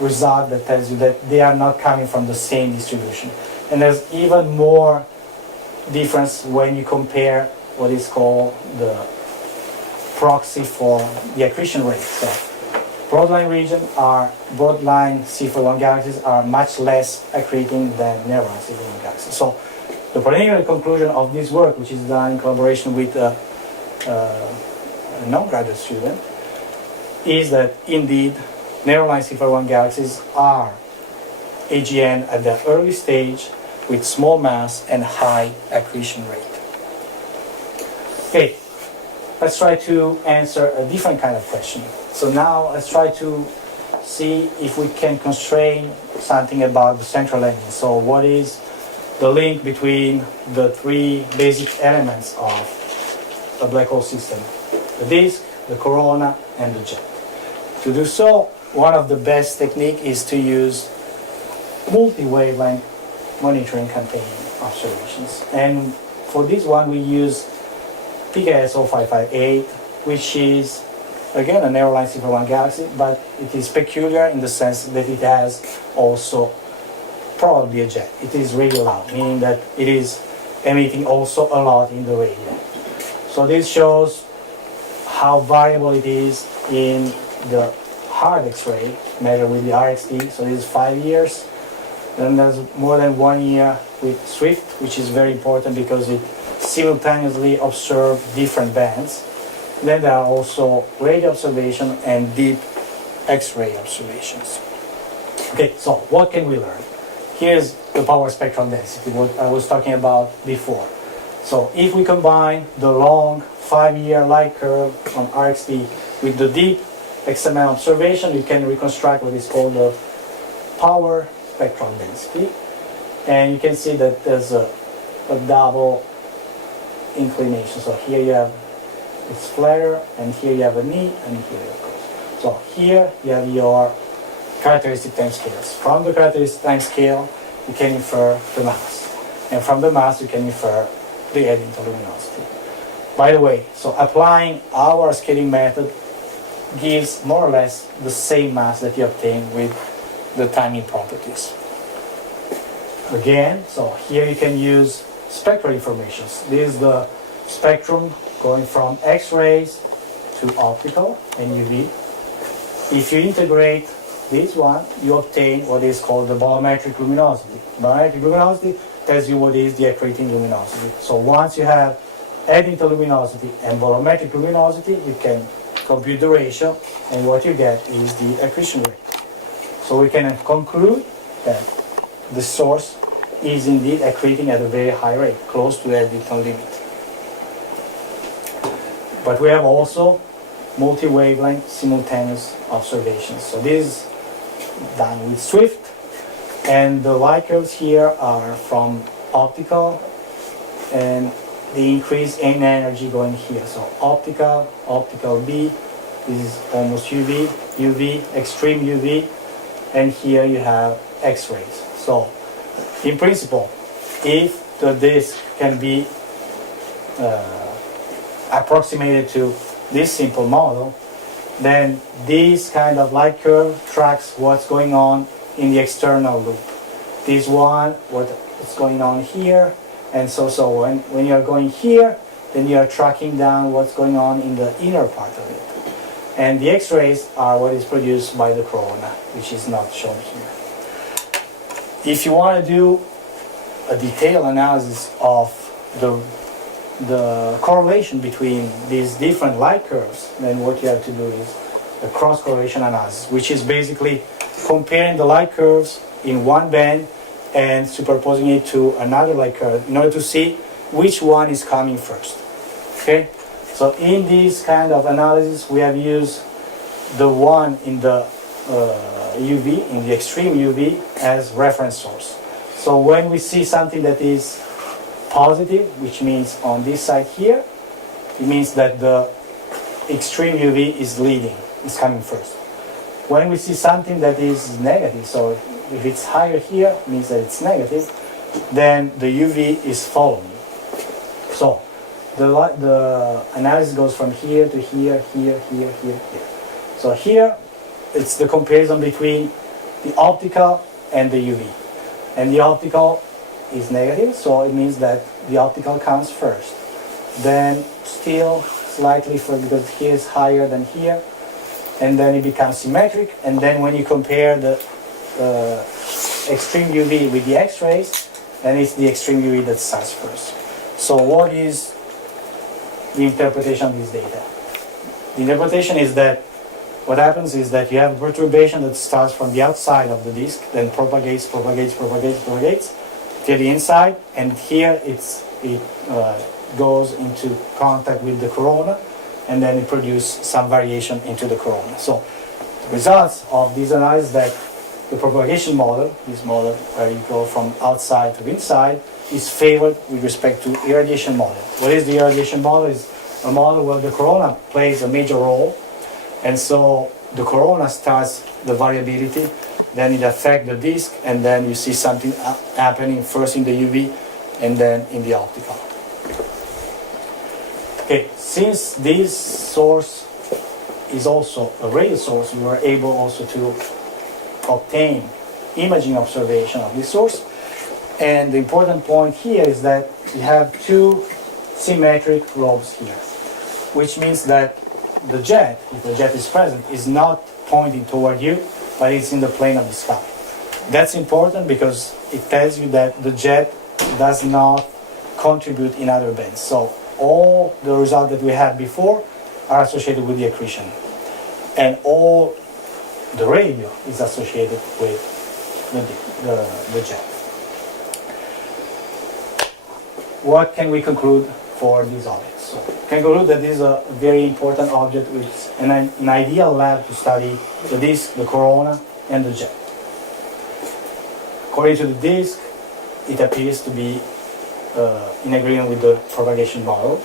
result that tells you that they are not coming from the same distribution. And there's even more difference when you compare what is called the proxy for the accretion rate. So broadline C4 galaxies are much less accreting than narrow-line C4 galaxies. So the preliminary conclusion of this work, which is done in collaboration with a non-graduate student, is that indeed narrow-line C4 galaxies are AGN at the early stage with small mass and high accretion rate. Okay, let's try to answer a different kind of question. So now let's try to see if we can constrain something about the central engine. So what is the link between the three basic elements of a black hole system? The disk, the corona, and the jet. To do so, one of the best techniques is to use multi-wavelength monitoring campaign observations. And for this one, we use PKS 0558, which is, again, a narrow-line C4 galaxy, but it is peculiar in the sense that it has also probably a jet. It is radio loud, meaning that it is emitting also a lot in the radio. So this shows how variable it is in the hard X-ray measured with the RXT. So this is 5 years. Then there's more than 1 year with SWIFT, which is very important because it simultaneously observes different bands. Then there are also radio observation and deep X-ray observations. Okay, so what can we learn? Here's the power spectral density, what I was talking about before. So if we combine the long 5-year light curve on RXT with the deep XML observation, we can reconstruct what is called the power spectral density. And you can see that there's a double inclination. So here you have it's flatter, and here you have a knee, and here it goes. So here you have your characteristic time scales. From the characteristic time scale, you can infer the mass. And from the mass, you can infer the azimuthal luminosity. By the way, so applying our scaling method gives more or less the same mass that you obtain with the timing properties. Again, so here you can use spectral informations. This is the spectrum going from X-rays to optical and UV. If you integrate this one, you obtain what is called the bolometric luminosity. Bolometric luminosity tells you what is the accreting luminosity. So once you have azimuthal luminosity and bolometric luminosity, you can compute the ratio, and what you get is the accretion rate. So we can conclude that the source is indeed accreting at a very high rate, close to the Eddington limit. But we have also multi-wavelength simultaneous observations. So this is done with Swift, and the light curves here are from optical, and the increase in energy going here. So optical, optical B, this is almost UV, UV, extreme UV, and here you have X-rays. So in principle, if the disk can be approximated to this simple model, then this kind of light curve tracks what's going on in the external loop. This one, what's going on here, and so when you're going here, then you're tracking down what's going on in the inner part of it. And the X-rays are what is produced by the corona, which is not shown here. If you want to do a detailed analysis of the correlation between these different light curves, then what you have to do is a cross-correlation analysis, which is basically comparing the light curves in one band and superposing it to another light curve in order to see which one is coming first. Okay? So in this kind of analysis, we have used the one in the UV, in the extreme UV, as reference source. So when we see something that is positive, which means on this side here, it means that the extreme UV is leading, is coming first. When we see something that is negative, so if it's higher here, it means that it's negative, then the UV is following. So the analysis goes from here to here, here, here, here, here. So here, it's the comparison between the optical and the UV. And the optical is negative, so it means that the optical comes first. Then still slightly further, because here is higher than here, and then it becomes symmetric. And then when you compare the extreme UV with the X-rays, then it's the extreme UV that starts first. So what is the interpretation of this data? The interpretation is that what happens is that you have a perturbation that starts from the outside of the disk, then propagates till the inside, and here it goes into contact with the corona, and then it produces some variation into the corona. So the results of this analysis that the propagation model, this model where you go from outside to inside, is favored with respect to irradiation model. What is the irradiation model? Is a model where the corona plays a major role, and so the corona starts the variability, then it affects the disk, and then you see something happening first in the UV and then in the optical. Okay, since this source is also a radio source, we were able also to obtain imaging observation of this source. And the important point here is that you have two symmetric lobes here, which means that the jet, if the jet is present, is not pointing toward you, but it's in the plane of the sky. That's important because it tells you that the jet does not contribute in other bands. So all the results that we had before are associated with the accretion. And all the radio is associated with the jet. What can we conclude for these objects? So we can conclude that this is a very important object with an ideal lab to study the disk, the corona, and the jet. According to the disk, it appears to be in agreement with the propagation model.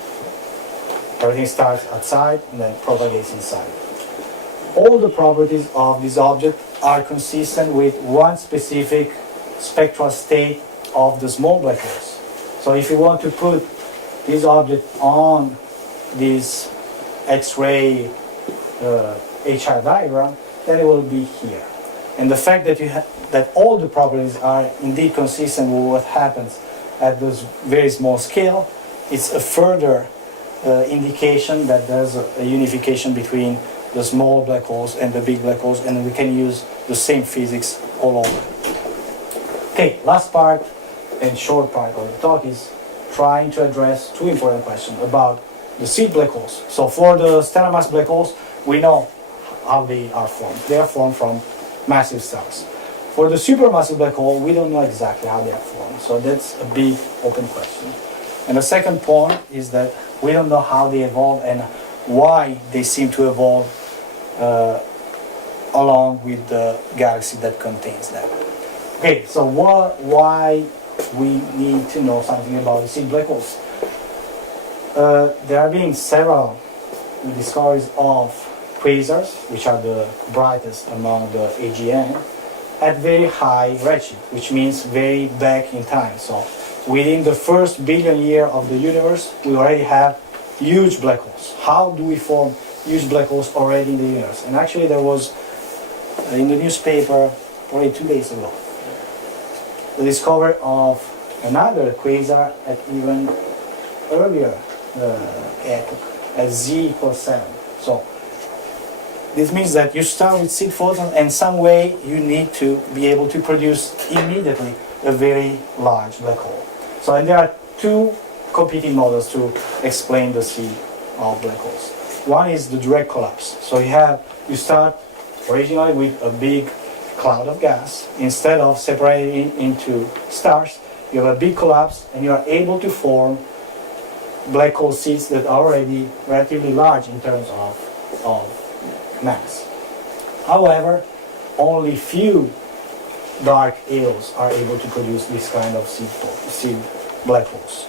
Everything starts outside and then propagates inside. All the properties of this object are consistent with one specific spectral state of the small black holes. So if you want to put this object on this X-ray HR diagram, then it will be here. And the fact that that all the properties are indeed consistent with what happens at this very small scale, it's a further indication that there's a unification between the small black holes and the big black holes, and we can use the same physics all over. Okay, last part and short part of the talk is trying to address two important questions about the seed black holes. So for the stellar mass black holes, we know how they are formed. They are formed from massive stars. For the supermassive black hole, we don't know exactly how they are formed. So that's a big open question. And the second point is that we don't know how they evolve and why they seem to evolve along with the galaxy that contains them. Okay, so why we need to know something about the seed black holes? There have been several discoveries of quasars, which are the brightest among the AGN, at very high redshift, which means very back in time. So within the first billion years of the universe, we already have huge black holes. How do we form huge black holes already in the universe? And actually there was, in the newspaper, probably 2 days ago, the discovery of another quasar at even earlier epoch, at Z equals 7. So this means that you start with seed photons and some way you need to be able to produce immediately a very large black hole. So and there are two competing models to explain the seed of black holes. One is the direct collapse. So you start originally with a big cloud of gas. Instead of separating into stars, you have a big collapse and you are able to form black hole seeds that are already relatively large in terms of mass. However, only few dark halos are able to produce this kind of seed black holes.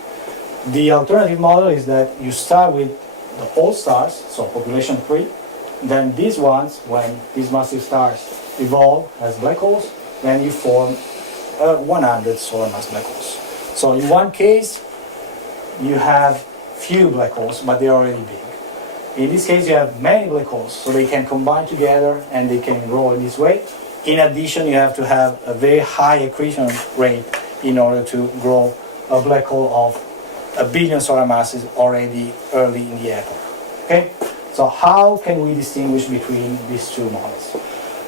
The alternative model is that you start with the old stars, so population free, then these ones, when these massive stars evolve as black holes, then you form 100 solar mass black holes. So in one case, you have few black holes, but they're already big. In this case, you have many black holes, so they can combine together and they can grow in this way. In addition, you have to have a very high accretion rate in order to grow a black hole of 1 billion solar masses already early in the epoch. Okay? So how can we distinguish between these two models?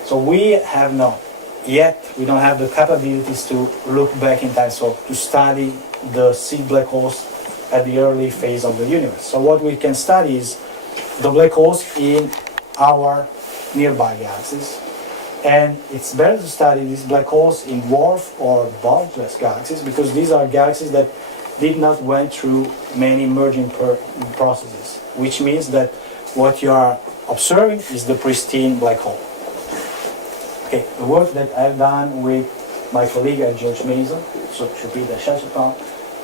So we have not yet, we don't have the capabilities to look back in time, so to study the seed black holes at the early phase of the universe. So what we can study is the black holes in our nearby galaxies. And it's better to study these black holes in dwarf or bulgeless galaxies because these are galaxies that did not went through many merging processes, which means that what you are observing is the pristine black hole. Okay, the work that I've done with my colleague at George Mason, so Shupita Shachapal,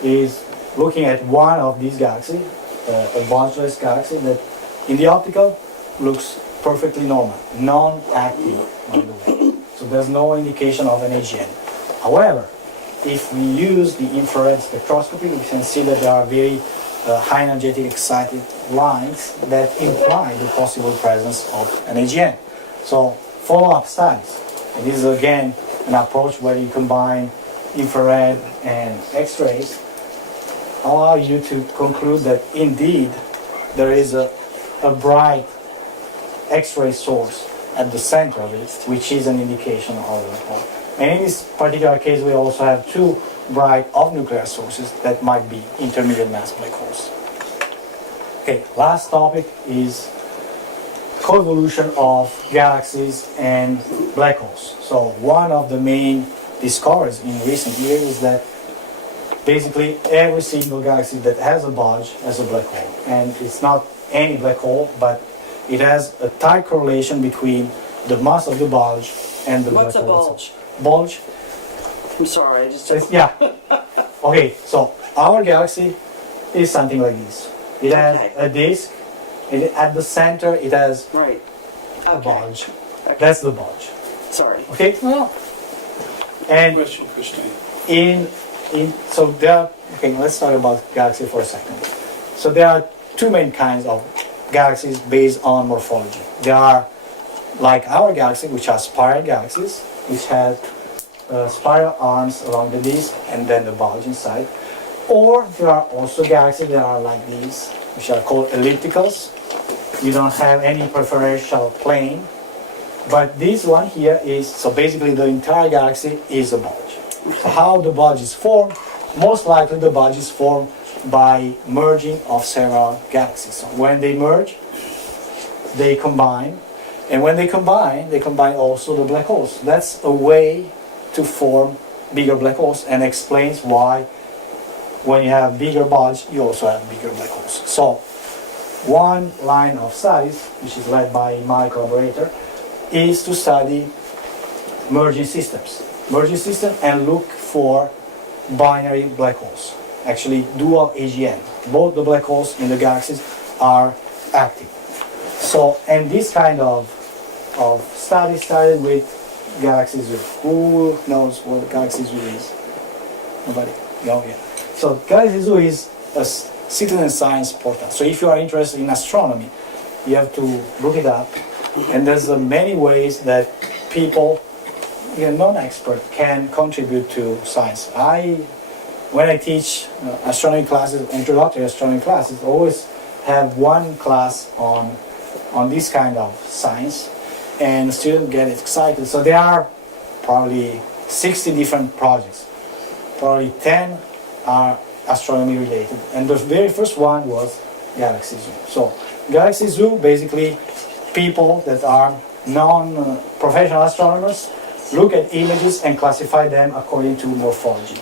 is looking at one of these galaxies, a bulgeless galaxy that in the optical looks perfectly normal, non-active, by the way. So there's no indication of an AGN. However, if we use the infrared spectroscopy, we can see that there are very high energetic excited lines that imply the possible presence of an AGN. So follow-up studies, and this is again an approach where you combine infrared and X-rays, allow you to conclude that indeed there is a bright X-ray source at the center of it, which is an indication of the hole. And in this particular case, we also have two bright off-nuclear sources that might be intermediate mass black holes. Okay, last topic is coevolution of galaxies and black holes. So one of the main discoveries in recent years is that basically every single galaxy that has a bulge has a black hole. And it's not any black hole, but it has a tight correlation between the mass of the bulge and the black hole. What's a bulge? Bulge? I'm sorry, I just... Yeah. Okay, so our galaxy is something like this. It has a disk, and at the center it has Right. a Okay. bulge. Okay. That's the bulge. Sorry. Okay? And Question, Christine. so there are, okay, let's talk about galaxy for a second. So there are two main kinds of galaxies based on morphology. There are like our galaxy, which are spiral galaxies, which have spiral arms along the disk and then the bulge inside. Or there are also galaxies that are like these, which are called ellipticals. You don't have any preferential plane. But this one here is, so basically the entire galaxy is a bulge. So how the bulge is formed? Most likely the bulge is formed by merging of several galaxies. So when they merge, they combine. And when they combine also the black holes. That's a way to form bigger black holes, and explains why when you have bigger bulge, you also have bigger black holes. So one line of studies, which is led by my collaborator, is to study merging systems. Merging system and look for binary black holes. Actually, dual AGN. Both the black holes in the galaxies are active. So, and this kind of study started with Galaxy Zoo. Who knows what Galaxy Zoo is? Nobody? Oh, yeah. So Galaxy Zoo is a citizen science portal. So if you are interested in astronomy, you have to look it up. And there's many ways that people, non-expert, can contribute to science. When I teach astronomy classes, introductory astronomy classes, always have one class on this kind of science, and students get excited. So there are probably 60 different projects. Probably 10 are astronomy related, and the very first one was Galaxy Zoo. So Galaxy Zoo, basically people that are non-professional astronomers look at images and classify them according to morphology.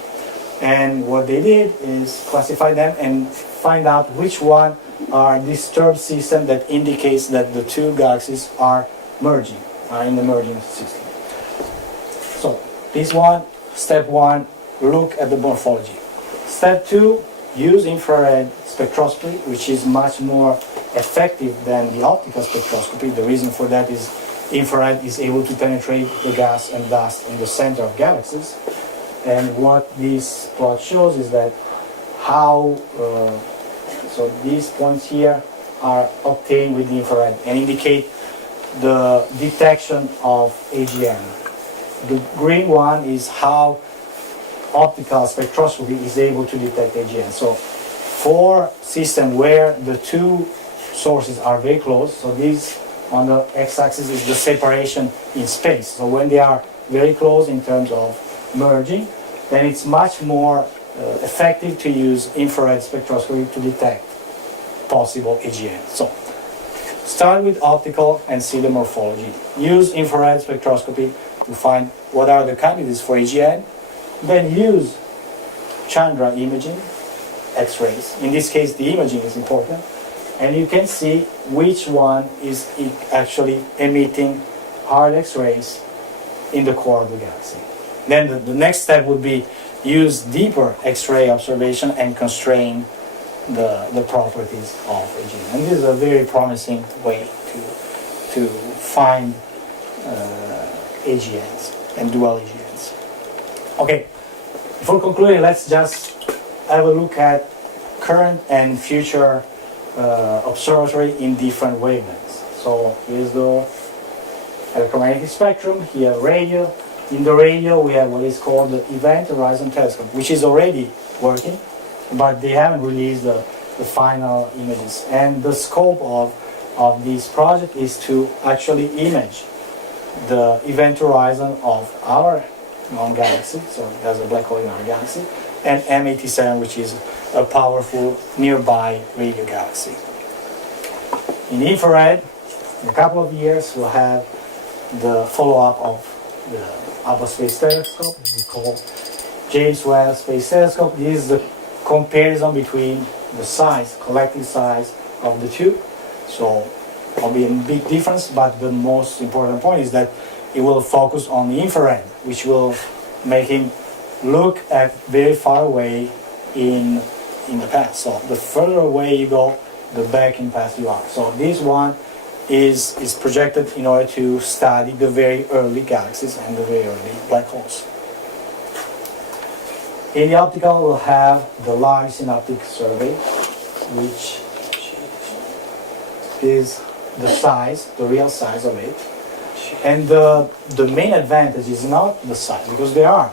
And what they did is classify them and find out which one are disturbed system that indicates that the two galaxies are merging, are in the merging system. So this one, step one, look at the morphology. Step two, use infrared spectroscopy, which is much more effective than the optical spectroscopy. The reason for that is infrared is able to penetrate the gas and dust in the center of galaxies. And what this plot shows is that how, so these points here are obtained with the infrared and indicate the detection of AGN. The green one is how optical spectroscopy is able to detect AGN. So for systems where the two sources are very close, so this on the x-axis is the separation in space. So when they are very close in terms of merging, then it's much more effective to use infrared spectroscopy to detect possible AGN. So start with optical and see the morphology. Use infrared spectroscopy to find what are the candidates for AGN. Then use Chandra imaging, X-rays. In this case, the imaging is important. And you can see which one is actually emitting hard X-rays in the core of the galaxy. Then the next step would be use deeper X-ray observation and constrain the properties of AGN. And this is a very promising way to find AGNs and dual AGNs. Okay, before concluding, let's just have a look at current and future observatory in different wavelengths. So here's the electromagnetic spectrum, here radio. In the radio we have what is called the Event Horizon Telescope, which is already working, but they haven't released the final images. And the scope of this project is to actually image the event horizon of our known galaxy, so there's a black hole in our galaxy, and M87, which is a powerful nearby radio galaxy. In infrared, in a couple of years, we'll have the follow-up of the Hubble Space Telescope, we call James Webb Space Telescope. This is the comparison between the size, collective size of the two. So probably a big difference, but the most important point is that it will focus on the infrared, which will make him look at very far away in the past. So the further away you go, the back in past you are. So this one is projected in order to study the very early galaxies and the very early black holes. In the optical, we'll have the Large Synoptic Survey, which is the size, the real size of it. And the main advantage is not the size, because there are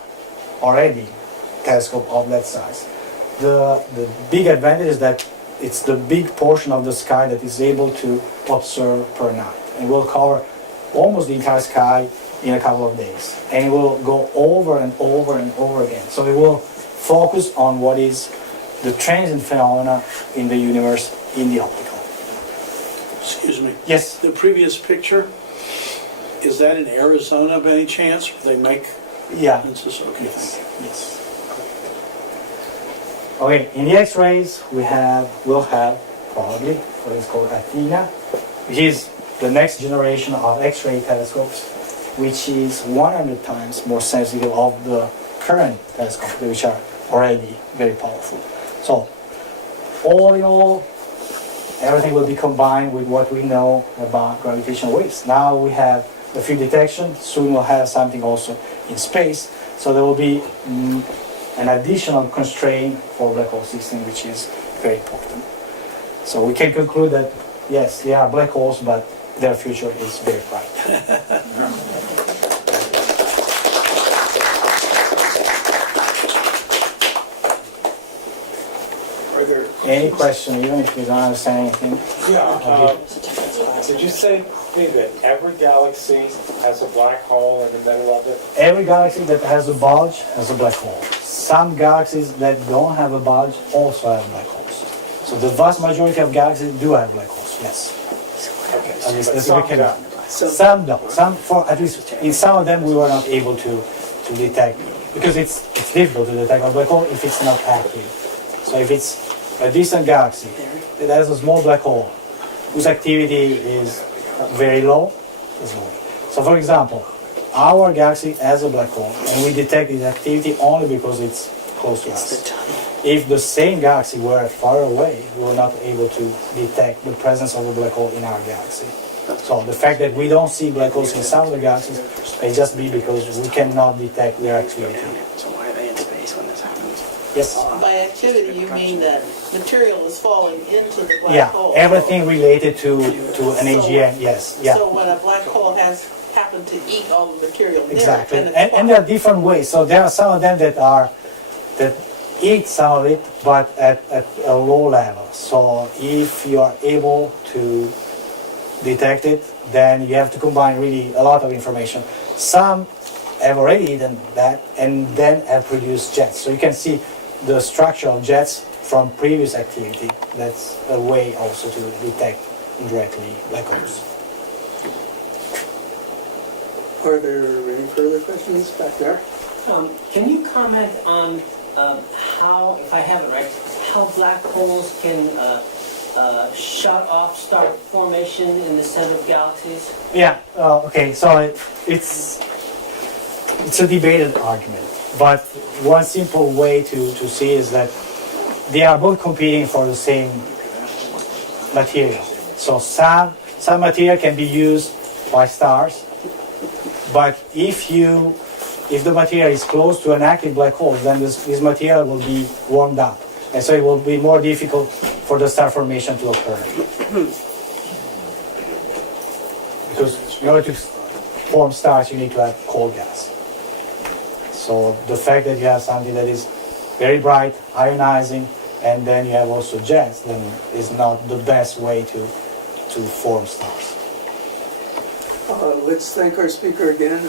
already telescopes of that size. The big advantage is that it's the big portion of the sky that is able to observe per night. And will cover almost the entire sky in a couple of days. And it will go over and over and over again. So it will focus on what is the transient phenomena in the universe in the optical. Excuse me. Yes? The previous picture, is that in Arizona by any chance? Where they make Yeah. It's just okay. Yes. Yes. Okay, in the X-rays we'll have probably what is called Athena, which is the next generation of X-ray telescopes, which is 100 times more sensitive of the current telescopes, which are already very powerful. So, all in all, everything will be combined with what we know about gravitational waves. Now we have a few detections, soon we'll have something also in space, so there will be an additional constraint for black hole system, which is very important. So we can conclude that, yes, they are black holes, but their future is very bright. Are there Any question, even if you don't understand anything? Did you say that every galaxy has a black hole in the middle of it? Every galaxy that has a bulge has a black hole. Some galaxies that don't have a bulge also have black holes. So the vast majority of galaxies do have black holes, yes. Okay, At least but that's some what we can don't. Some don't. Some, for at least in some of them, we were not able to detect, because it's difficult to detect a black hole if it's not active. So if it's a distant galaxy that has a small black hole whose activity is very low, is low. So for example, our galaxy has a black hole and we detect its activity only because it's close to us. If the same galaxy were far away, we were not able to detect the presence of a black hole in our galaxy. So the fact that we don't see black holes in some of the galaxies may just be because we cannot detect their activity. So why are they in space when this happens? Yes? By activity, you mean that material is falling into the black Yeah, hole? everything related to an AGN, yes, yeah. So when a black hole has happened to eat all the material in it, Exactly, then it's and there are different ways. So there are some of them that eat some of it, but at a low level. So if you are able to detect it, then you have to combine really a lot of information. Some have already eaten that and then have produced jets. So you can see the structure of jets from previous activity. That's a way also to detect indirectly black holes. Are there any further questions back there? Can you comment on how, if I have it right, how black holes can shut off, start formation in the center of galaxies? Yeah, okay, so it's a debated argument, but one simple way to see is that they are both competing for the same material. So some material can be used by stars, but if the material is close to an active black hole, then this material will be warmed up, and so it will be more difficult for the star formation to occur. Because in order to form stars, you need to have cold gas. So the fact that you have something that is very bright, ionizing, and then you have also jets, then is not the best way to form stars. Let's thank our speaker again.